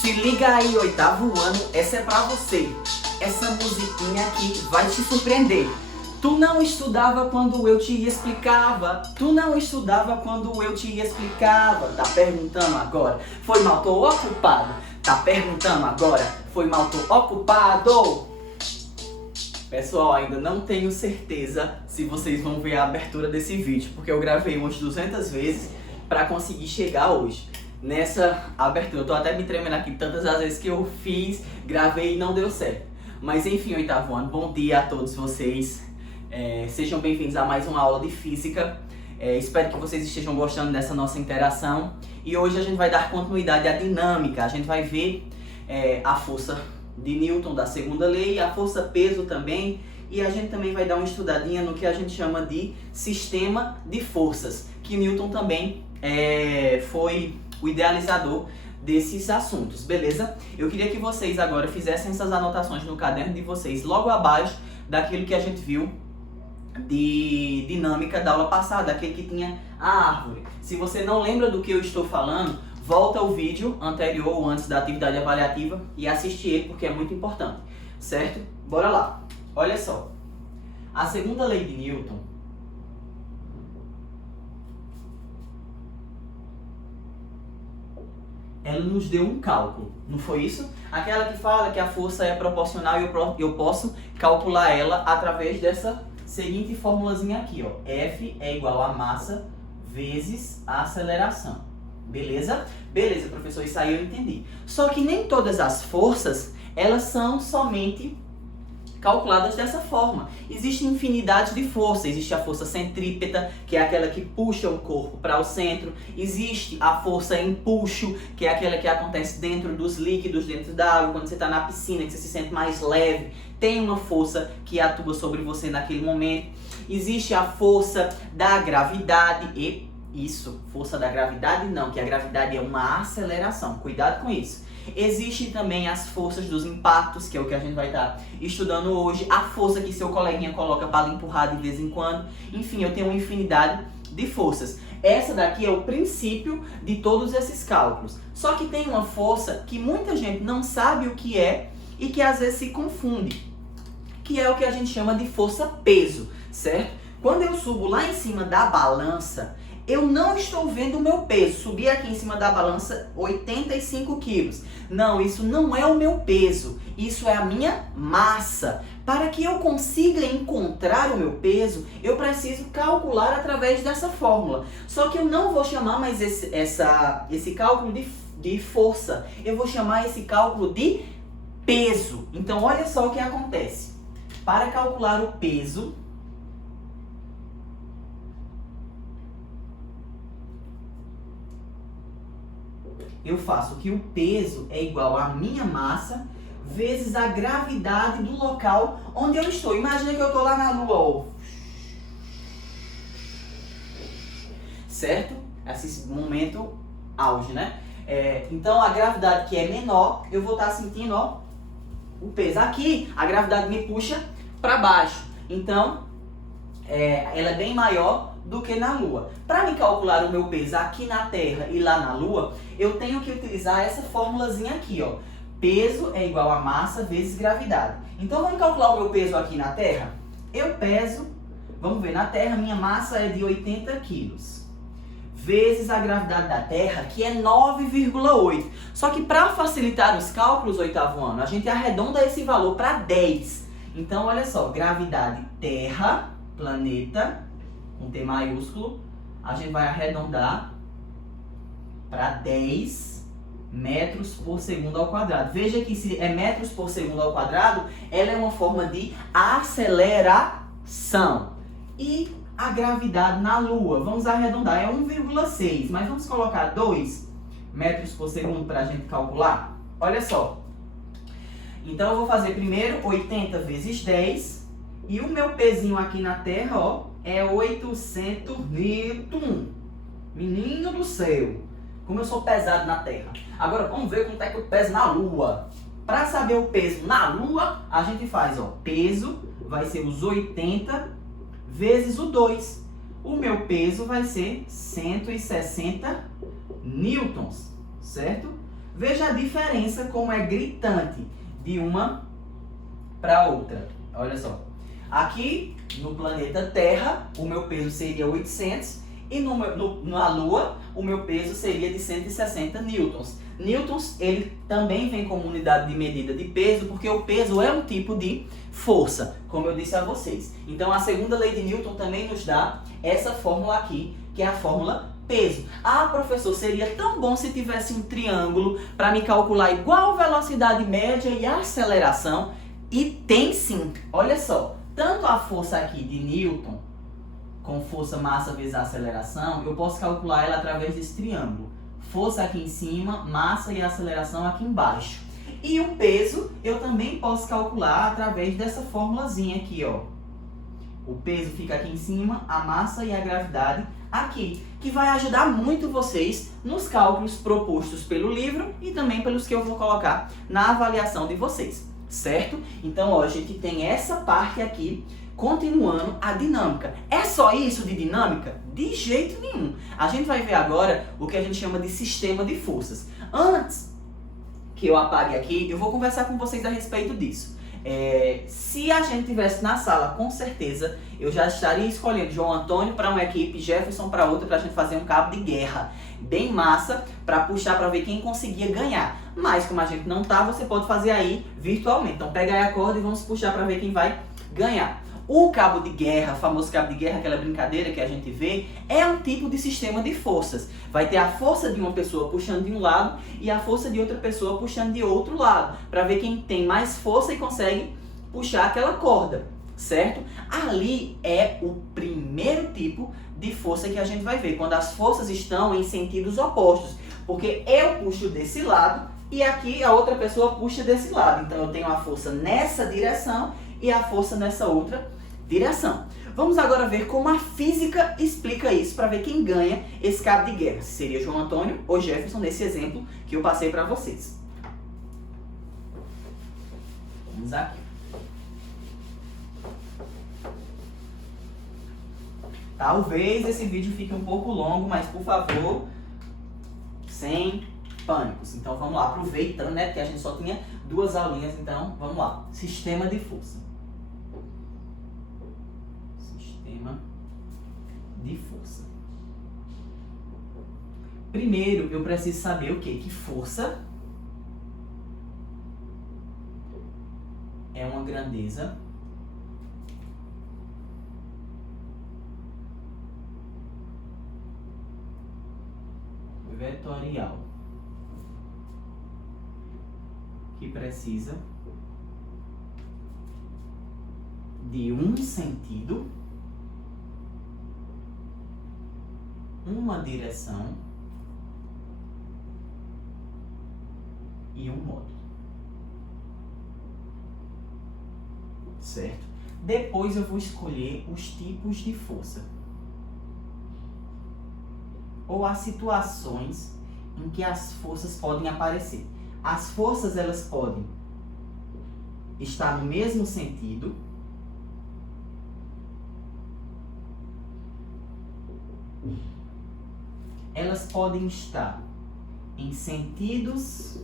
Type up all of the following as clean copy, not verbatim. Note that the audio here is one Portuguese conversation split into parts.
Se liga aí, oitavo ano, essa é pra você. Essa musiquinha aqui vai te surpreender. Tu não estudava quando eu te explicava. Tu não estudava quando eu te explicava. Tá perguntando agora? Foi mal, tô ocupado. Tá perguntando agora? Foi mal, tô ocupado. Pessoal, ainda não tenho certeza se vocês vão ver a abertura desse vídeo, porque eu gravei umas 200 vezes pra conseguir chegar hoje nessa abertura. Eu tô até me tremendo aqui tantas as vezes que eu fiz, gravei e não deu certo. Mas enfim, oitavo ano, bom dia a todos vocês. Sejam bem-vindos a mais uma aula de física. Espero que vocês estejam gostando dessa nossa interação. E hoje a gente vai dar continuidade à dinâmica. A gente vai ver a força de Newton da segunda lei, a força peso também. E a gente também vai dar uma estudadinha no que a gente chama de sistema de forças, que Newton também foi o idealizador desses assuntos, beleza? Eu queria que vocês agora fizessem essas anotações no caderno de vocês, logo abaixo daquilo que a gente viu de dinâmica da aula passada, aquele que tinha a árvore. Se você não lembra do que eu estou falando, volta ao vídeo anterior ou antes da atividade avaliativa e assiste ele, porque é muito importante, certo? Bora lá. Olha só. A segunda lei de Newton ela nos deu um cálculo, não foi isso? Aquela que fala que a força é proporcional e eu posso calcular ela através dessa seguinte formulazinha aqui, ó. F é igual a massa vezes a aceleração. Beleza? Beleza, professor, isso aí eu entendi. Só que nem todas as forças, elas são somente calculadas dessa forma. Existe infinidade de forças. Existe a força centrípeta, que é aquela que puxa o corpo para o centro. Existe a força empuxo, que é aquela que acontece dentro dos líquidos, dentro da água, quando você está na piscina, que você se sente mais leve. Tem uma força que atua sobre você naquele momento. Existe a força da gravidade. Força da gravidade não, que a gravidade é uma aceleração. Cuidado com isso. Existem também as forças dos impactos, que é o que a gente vai estar estudando hoje. A força que seu coleguinha coloca para lhe empurrar de vez em quando. Enfim, eu tenho uma infinidade de forças. Essa daqui é o princípio de todos esses cálculos. Só que tem uma força que muita gente não sabe o que é e que às vezes se confunde, que é o que a gente chama de força-peso, certo? Quando eu subo lá em cima da balança, eu não estou vendo o meu peso. Subi aqui em cima da balança 85 quilos. Não, isso não é o meu peso. Isso é a minha massa. Para que eu consiga encontrar o meu peso, eu preciso calcular através dessa fórmula. Só que eu não vou chamar mais esse cálculo de força. Eu vou chamar esse cálculo de peso. Então, olha só o que acontece. Para calcular o peso, eu faço que o peso é igual à minha massa vezes a gravidade do local onde eu estou. Imagina que eu estou lá na Lua, ó. Certo? Esse momento auge, né? Então a gravidade que é menor, eu vou estar sentindo, ó, o peso. Aqui a gravidade me puxa para baixo. Então ela é bem maior do que na Lua. Para me calcular o meu peso aqui na Terra e lá na Lua, eu tenho que utilizar essa formulazinha aqui, ó. Peso é igual a massa vezes gravidade. Então vamos calcular o meu peso aqui na Terra? Eu peso, vamos ver, na Terra minha massa é de 80 quilos. Vezes a gravidade da Terra, que é 9,8. Só que para facilitar os cálculos, oitavo ano, a gente arredonda esse valor para 10. Então olha só, gravidade Terra, planeta, com T maiúsculo, a gente vai arredondar para 10 metros por segundo ao quadrado. Veja que se é metros por segundo ao quadrado, ela é uma forma de aceleração. E a gravidade na Lua, vamos arredondar, é 1,6, mas vamos colocar 2 metros por segundo para a gente calcular? Olha só. Então eu vou fazer primeiro 80 vezes 10, e o meu pezinho aqui na Terra, ó, é 800 Newton. Menino do céu, como eu sou pesado na Terra. Agora vamos ver quanto é que eu peso na Lua. Para saber o peso na Lua, a gente faz, ó, peso vai ser os 80 vezes o 2. O meu peso vai ser 160 newtons, certo? Veja a diferença como é gritante de uma para outra. Olha só. Aqui no planeta Terra, o meu peso seria 800 e na Lua, o meu peso seria de 160 newtons. Newtons, ele também vem como unidade de medida de peso, porque o peso é um tipo de força, como eu disse a vocês. Então, a segunda lei de Newton também nos dá essa fórmula aqui, que é a fórmula peso. Ah, professor, seria tão bom se tivesse um triângulo para me calcular igual velocidade média e aceleração. E tem sim, olha só, tanto a força aqui de Newton, com força, massa vezes a aceleração, eu posso calcular ela através desse triângulo. Força aqui em cima, massa e aceleração aqui embaixo. E o peso eu também posso calcular através dessa formulazinha aqui, ó. O peso fica aqui em cima, a massa e a gravidade aqui, que vai ajudar muito vocês nos cálculos propostos pelo livro e também pelos que eu vou colocar na avaliação de vocês, certo? Então, ó, a gente tem essa parte aqui. Continuando a dinâmica. É só isso de dinâmica? De jeito nenhum. A gente vai ver agora o que a gente chama de sistema de forças. Antes que eu apague aqui, eu vou conversar com vocês a respeito disso. Se a gente estivesse na sala, com certeza, eu já estaria escolhendo João Antônio para uma equipe, Jefferson para outra, para a gente fazer um cabo de guerra bem massa, para puxar para ver quem conseguia ganhar. Mas como a gente não tá, você pode fazer aí virtualmente. Então pega aí a corda e vamos puxar para ver quem vai ganhar. O cabo de guerra, o famoso cabo de guerra, aquela brincadeira que a gente vê, é um tipo de sistema de forças. Vai ter a força de uma pessoa puxando de um lado e a força de outra pessoa puxando de outro lado, para ver quem tem mais força e consegue puxar aquela corda, certo? Ali é o primeiro tipo de força que a gente vai ver, quando as forças estão em sentidos opostos, porque eu puxo desse lado e aqui a outra pessoa puxa desse lado. Então eu tenho a força nessa direção e a força nessa outra direção. Vamos agora ver como a física explica isso, para ver quem ganha esse cabo de guerra. Se seria João Antônio ou Jefferson, nesse exemplo que eu passei para vocês. Vamos aqui. Talvez esse vídeo fique um pouco longo, mas por favor, sem pânicos. Então vamos lá, aproveitando, né, porque a gente só tinha 2 aulinhas, então vamos lá. Sistema de força. De força. Primeiro, eu preciso saber o quê? Que força é uma grandeza vetorial que precisa de um sentido, uma direção e um módulo. Certo? Depois eu vou escolher os tipos de força ou as situações em que as forças podem aparecer. As forças, elas podem estar no mesmo sentido, elas podem estar em sentidos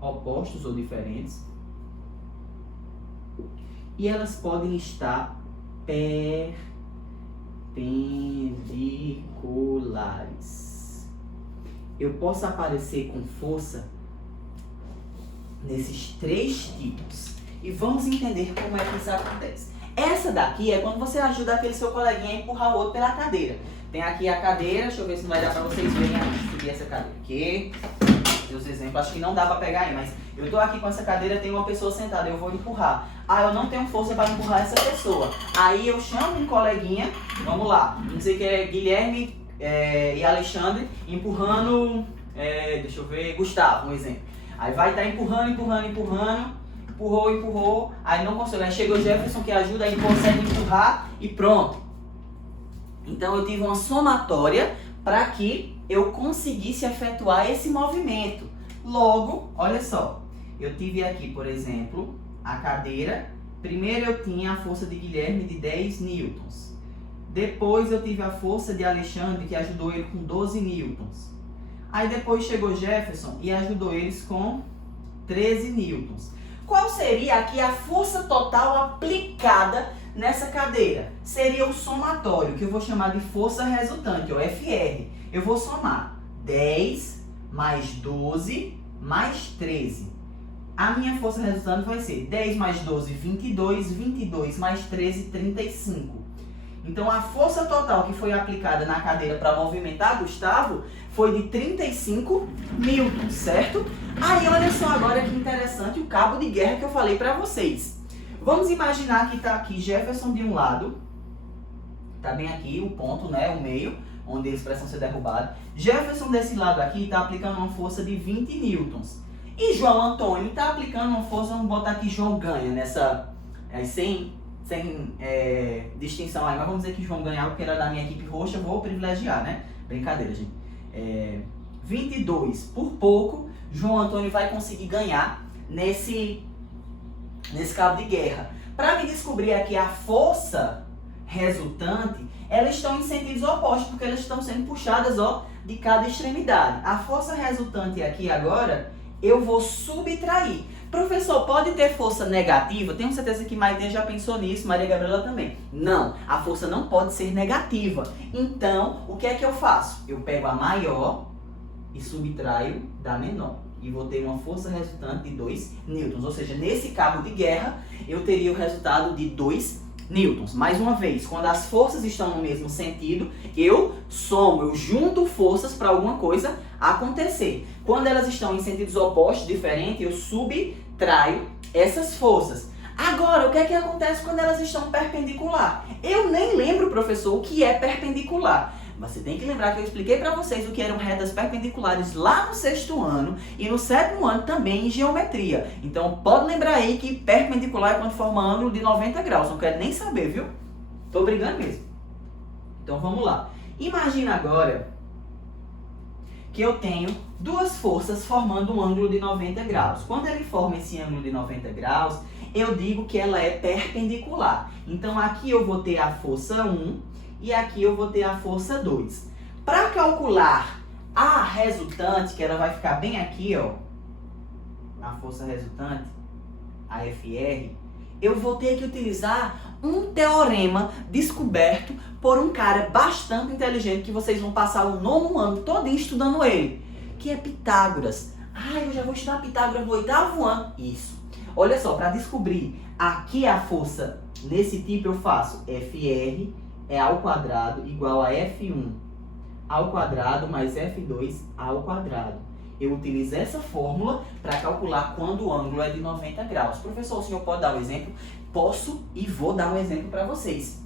opostos ou diferentes e elas podem estar perpendiculares. Eu posso aparecer com força nesses 3 tipos e vamos entender como é que isso acontece. Essa daqui é quando você ajuda aquele seu coleguinha a empurrar o outro pela cadeira. Tem aqui a cadeira, deixa eu ver se não vai dar pra vocês verem aqui essa cadeira aqui. Os exemplos, acho que não dá pra pegar aí, mas eu tô aqui com essa cadeira, tem uma pessoa sentada, eu vou empurrar. Ah, eu não tenho força para empurrar essa pessoa. Aí eu chamo um coleguinha, vamos lá, vamos dizer que é Guilherme e Alexandre empurrando, deixa eu ver, Gustavo, um exemplo. Aí vai estar empurrando, empurrou, aí não consegue. Aí chega o Jefferson que ajuda, aí consegue empurrar e pronto. Então eu tive uma somatória para que eu conseguisse efetuar esse movimento. Logo, olha só, eu tive aqui, por exemplo, a cadeira. Primeiro eu tinha a força de Guilherme de 10 newtons. Depois eu tive a força de Alexandre, que ajudou ele com 12 newtons. Aí depois chegou Jefferson e ajudou eles com 13 newtons. Qual seria aqui a força total aplicada nessa cadeira? Seria o somatório, que eu vou chamar de força resultante, ou FR. Eu vou somar 10 mais 12 mais 13. A minha força resultante vai ser 10 mais 12, 22, 22 mais 13, 35. Então, a força total que foi aplicada na cadeira para movimentar Gustavo foi de 35 newtons, certo? Aí, olha só agora que interessante o cabo de guerra que eu falei para vocês. Vamos imaginar que está aqui Jefferson de um lado, está bem aqui o ponto, né, o meio, onde eles precisam ser derrubados. Jefferson desse lado aqui está aplicando uma força de 20 newtons. E João Antônio está aplicando uma força, vamos botar aqui João ganha nessa, sem distinção aí, mas vamos dizer que João ganhar porque era da minha equipe roxa, eu vou privilegiar, né? Brincadeira, gente. 22, por pouco, João Antônio vai conseguir ganhar nesse cabo de guerra. Para me descobrir aqui a força resultante, elas estão em sentidos opostos, porque elas estão sendo puxadas, ó, de cada extremidade. A força resultante aqui agora, eu vou subtrair. Professor, pode ter força negativa? Tenho certeza que Maria já pensou nisso, Maria Gabriela também. Não, a força não pode ser negativa. Então, o que é que eu faço? Eu pego a maior e subtraio da menor. E vou ter uma força resultante de 2 newtons. Ou seja, nesse cabo de guerra, eu teria o resultado de 2 newtons. Mais uma vez, quando as forças estão no mesmo sentido, eu somo, eu junto forças para alguma coisa acontecer. Quando elas estão em sentidos opostos, diferentes, eu subtraio essas forças. Agora, o que é que acontece quando elas estão perpendicular? Eu nem lembro, professor, o que é perpendicular. Mas você tem que lembrar que eu expliquei para vocês o que eram retas perpendiculares lá no 6º ano e no 7º ano também em geometria. Então, pode lembrar aí que perpendicular é quando forma ângulo de 90 graus. Não quero nem saber, viu? Tô brigando mesmo. Então, vamos lá. Imagina agora que eu tenho duas forças formando um ângulo de 90 graus. Quando ele forma esse ângulo de 90 graus, eu digo que ela é perpendicular. Então, aqui eu vou ter a força 1 e aqui eu vou ter a força 2. Para calcular a resultante, que ela vai ficar bem aqui, ó, a força resultante, a FR, eu vou ter que utilizar um teorema descoberto por um cara bastante inteligente que vocês vão passar o 9º ano todinho estudando ele, que é Pitágoras. Ah, eu já vou estudar Pitágoras no 8º ano. Isso. Olha só, para descobrir aqui a força nesse tipo eu faço FR é ao quadrado igual a F1 ao quadrado mais F2 ao quadrado. Eu utilizo essa fórmula para calcular quando o ângulo é de 90 graus. Professor, o senhor pode dar um exemplo? Posso e vou dar um exemplo para vocês.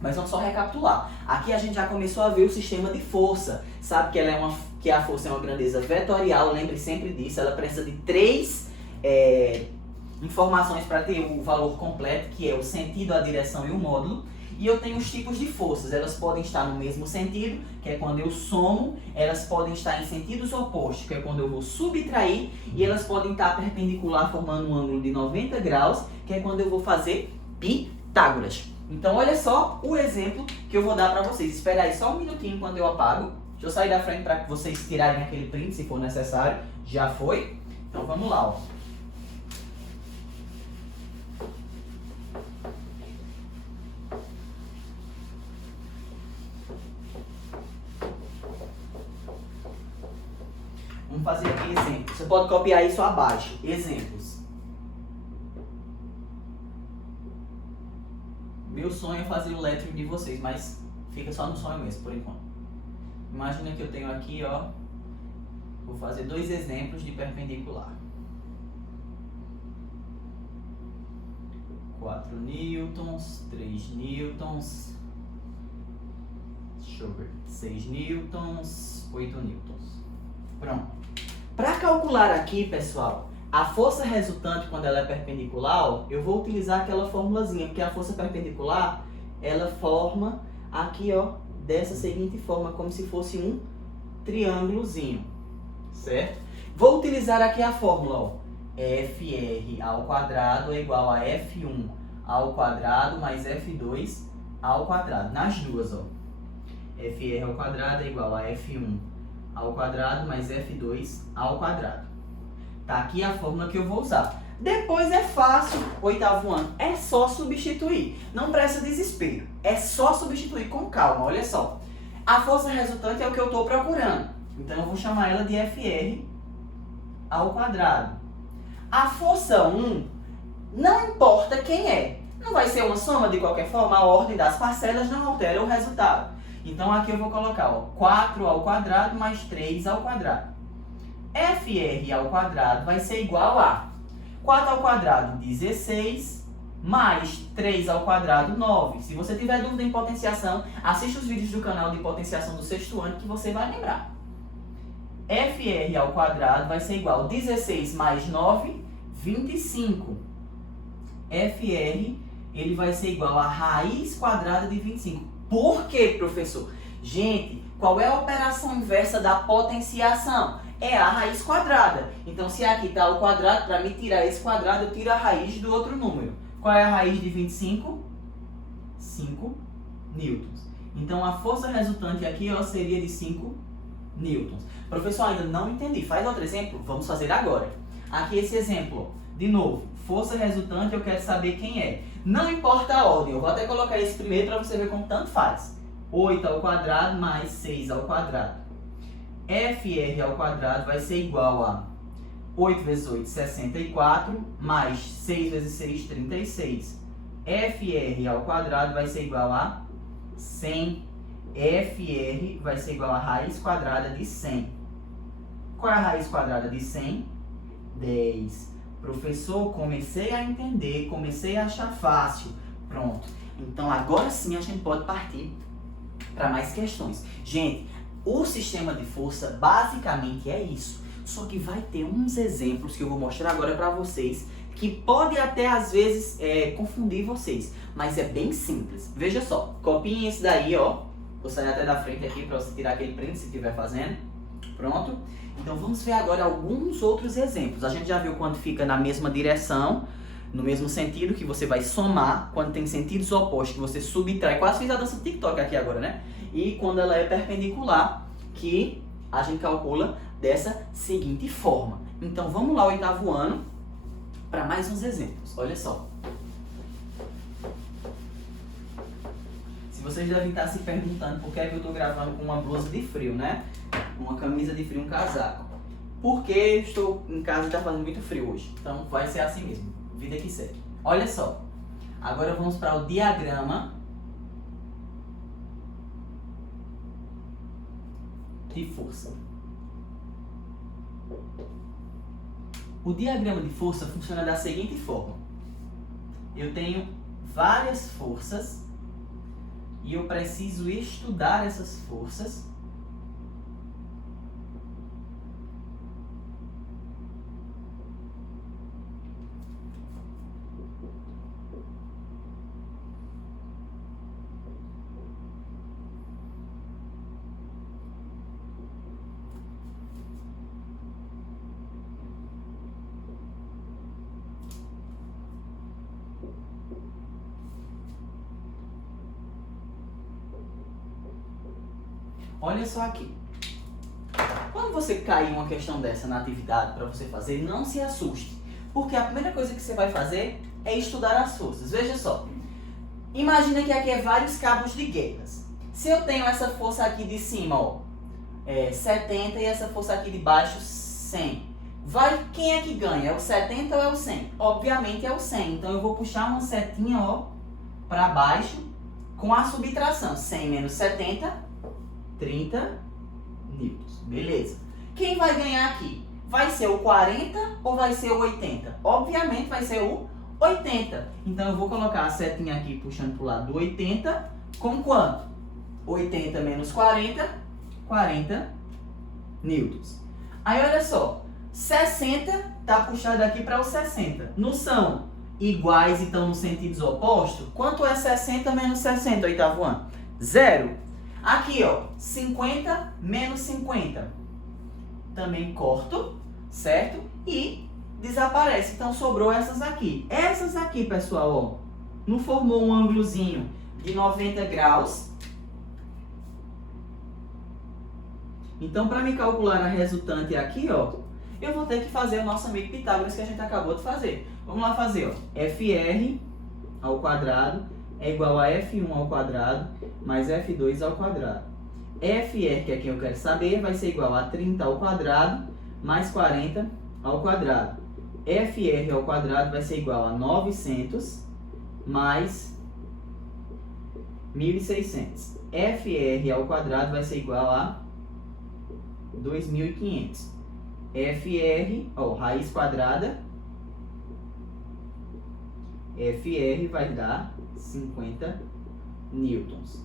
Mas vamos só recapitular. Aqui a gente já começou a ver o sistema de força. Sabe que, que a força é uma grandeza vetorial, lembre sempre disso. Ela precisa de 3 informações para ter o valor completo, que é o sentido, a direção e o módulo. E eu tenho os tipos de forças. Elas podem estar no mesmo sentido, que é quando eu somo. Elas podem estar em sentidos opostos, que é quando eu vou subtrair. E elas podem estar perpendicular, formando um ângulo de 90 graus, que é quando eu vou fazer Pitágoras. Então, olha só o exemplo que eu vou dar para vocês. Espera aí só um minutinho quando eu apago. Deixa eu sair da frente para que vocês tirarem aquele print, se for necessário. Já foi? Então, vamos lá, ó. Vamos fazer aqui exemplo. Você pode copiar isso abaixo. Exemplos. Meu sonho é fazer o lettering de vocês, mas fica só no sonho mesmo, por enquanto. Imagina que eu tenho aqui, ó. Vou fazer 2 exemplos de perpendicular. 4 newtons, 3 newtons. Deixa eu ver. 6 newtons, 8 newtons. Pronto. Para calcular aqui, pessoal, a força resultante quando ela é perpendicular, ó, eu vou utilizar aquela formulazinha, porque a força perpendicular, ela forma aqui, ó, dessa seguinte forma, como se fosse um triângulozinho, certo? Vou utilizar aqui a fórmula, ó, FR ao quadrado é igual a F1 ao quadrado mais F2 ao quadrado, nas duas, ó. FR ao quadrado é igual a F1 ao quadrado mais F2 ao quadrado. Tá aqui a fórmula que eu vou usar. Depois é fácil, oitavo ano, é só substituir. Não presta desespero, é só substituir com calma, olha só. A força resultante é o que eu estou procurando. Então eu vou chamar ela de FR ao quadrado. A força 1, não importa quem é. Não vai ser uma soma de qualquer forma, a ordem das parcelas não altera o resultado. Então aqui eu vou colocar 4 ao quadrado mais 3 ao quadrado. FR ao quadrado vai ser igual a 4 ao quadrado, 16, mais 3 ao quadrado, 9. Se você tiver dúvida em potenciação, assista os vídeos do canal de potenciação do sexto ano que você vai lembrar. FR ao quadrado vai ser igual a 16 mais 9, 25. FR, ele vai ser igual a raiz quadrada de 25. Por quê, professor? Gente, qual é a operação inversa da potenciação? É a raiz quadrada. Então, se aqui está o quadrado, para me tirar esse quadrado, eu tiro a raiz do outro número. Qual é a raiz de 25? 5 newtons. Então, a força resultante aqui seria de 5 newtons. Professor, ainda não entendi. Faz outro exemplo? Vamos fazer agora. Aqui esse exemplo. De novo, força resultante, eu quero saber quem é. Não importa a ordem. Eu vou até colocar esse primeiro para você ver como tanto faz. 8 ao quadrado mais 6 ao quadrado. FR ao quadrado vai ser igual a 8 vezes 8, 64, mais 6 vezes 6, 36. FR ao quadrado vai ser igual a 100. FR vai ser igual a raiz quadrada de 100. Qual é a raiz quadrada de 100? 10. Professor, comecei a entender, comecei a achar fácil. Pronto. Então, agora sim a gente pode partir para mais questões. Gente, o sistema de força basicamente é isso. Só que vai ter uns exemplos que eu vou mostrar agora para vocês que pode até às vezes confundir vocês. Mas é bem simples. Veja só, copiem esse daí, ó. Vou sair até da frente aqui para você tirar aquele print se estiver fazendo. Pronto? Então vamos ver agora alguns outros exemplos. A gente já viu quando fica na mesma direção, no mesmo sentido, que você vai somar. Quando tem sentidos opostos, que você subtrai. Quase fiz a dança do TikTok aqui agora, né? E quando ela é perpendicular, que a gente calcula dessa seguinte forma. Então vamos lá, oitavo ano, para mais uns exemplos. Olha só. Se vocês devem estar se perguntando por que é que eu estou gravando com uma blusa de frio, né? Uma camisa de frio, um casaco. Porque eu estou em casa e está fazendo muito frio hoje. Então vai ser assim mesmo. Vida que segue. Olha só. Agora vamos para o diagrama de força. O diagrama de força funciona da seguinte forma. Eu tenho várias forças e eu preciso estudar essas forças Olha só aqui. Quando você cair uma questão dessa na atividade para você fazer, não se assuste. Porque a primeira coisa que você vai fazer é estudar as forças. Veja só. Imagina que aqui é vários cabos de guerras. Se eu tenho essa força aqui de cima, ó, 70 e essa força aqui de baixo, 100. Quem é que ganha? É o 70 ou é o 100? Obviamente é o 100. Então eu vou puxar uma setinha, ó, para baixo com a subtração. 100 menos 70... 30 newtons. Beleza. Quem vai ganhar aqui? Vai ser o 40 ou vai ser o 80? Obviamente vai ser o 80. Então eu vou colocar a setinha aqui puxando para o lado do 80. Com quanto? 80 menos 40, 40 newtons. Aí olha só. 60 está puxado aqui para o 60. Não são iguais e estão nos sentidos opostos? Quanto é 60 menos 60, oitavo ano? 0. Aqui, ó, 50 menos 50. Também corto, certo? E desaparece. Então, sobrou essas aqui. Essas aqui, pessoal, ó, não formou um ângulozinho de 90 graus. Então, para me calcular a resultante aqui, ó, eu vou ter que fazer o nosso amigo Pitágoras que a gente acabou de fazer. Vamos lá fazer, ó. FR ao quadrado é igual a F1 ao quadrado mais F2 ao quadrado. FR, que é quem eu quero saber, vai ser igual a 30 ao quadrado mais 40 ao quadrado. FR ao quadrado vai ser igual a 900 mais 1.600. FR ao quadrado vai ser igual a 2.500. FR, ó, raiz quadrada, FR vai dar 50 newtons.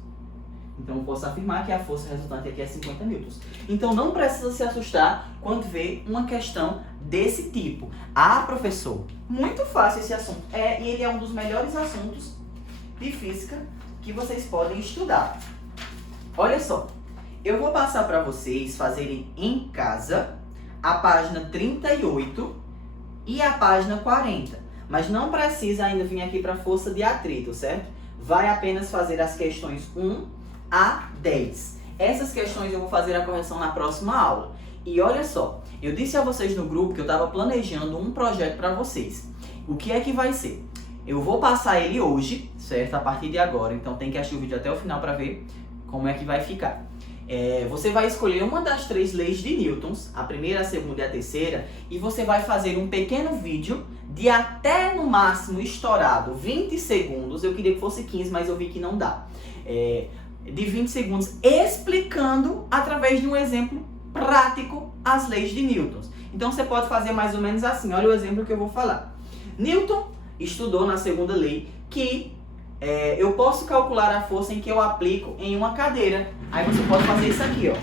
Então, eu posso afirmar que a força resultante aqui é 50 newtons. Então, não precisa se assustar quando vê uma questão desse tipo. Ah, professor, muito fácil esse assunto. E ele é um dos melhores assuntos de física que vocês podem estudar. Olha só, eu vou passar para vocês fazerem em casa a página 38 e a página 40. Mas não precisa ainda vir aqui para força de atrito, certo? Vai apenas fazer as questões 1 a 10. Essas questões eu vou fazer a correção na próxima aula. E olha só, eu disse a vocês no grupo que eu estava planejando um projeto para vocês. O que é que vai ser? Eu vou passar ele hoje, certo? A partir de agora. Então tem que assistir o vídeo até o final para ver como é que vai ficar. Você vai escolher uma das 3 leis de Newton, a primeira, a segunda e a terceira, e você vai fazer um pequeno vídeo de até no máximo estourado 20 segundos. Eu queria que fosse 15, mas eu vi que não dá. De 20 segundos explicando através de um exemplo prático as leis de Newton. Então você pode fazer mais ou menos assim. Olha o exemplo que eu vou falar. Newton estudou na segunda lei que eu posso calcular a força em que eu aplico em uma cadeira. Aí você pode fazer isso aqui, ó.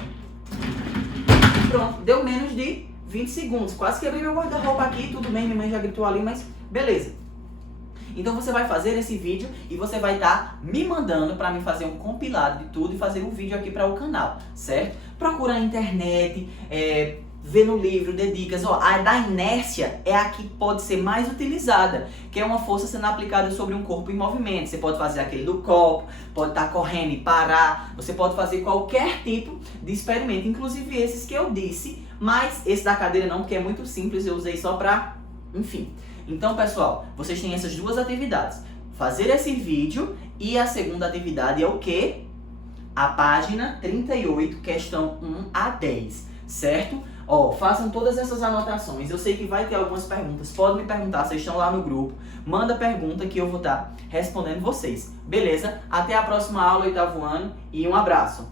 Pronto, deu menos de 20 segundos. Quase quebrei meu guarda-roupa aqui, tudo bem, minha mãe já gritou ali, mas beleza. Então você vai fazer esse vídeo e você vai estar me mandando para mim fazer um compilado de tudo e fazer um vídeo aqui para o canal, certo? Procura na internet, vê no livro, dê dicas. Ó, a da inércia é a que pode ser mais utilizada, que é uma força sendo aplicada sobre um corpo em movimento. Você pode fazer aquele do copo, pode estar correndo e parar, você pode fazer qualquer tipo de experimento, inclusive esses que eu disse, mas esse da cadeira não, porque é muito simples, eu usei só para, enfim. Então, pessoal, vocês têm essas duas atividades. Fazer esse vídeo e a segunda atividade é o quê? A página 38, questão 1 a 10, certo? Ó, façam todas essas anotações. Eu sei que vai ter algumas perguntas. Podem me perguntar, vocês estão lá no grupo. Manda pergunta que eu vou estar respondendo vocês. Beleza? Até a próxima aula, oitavo ano, e um abraço.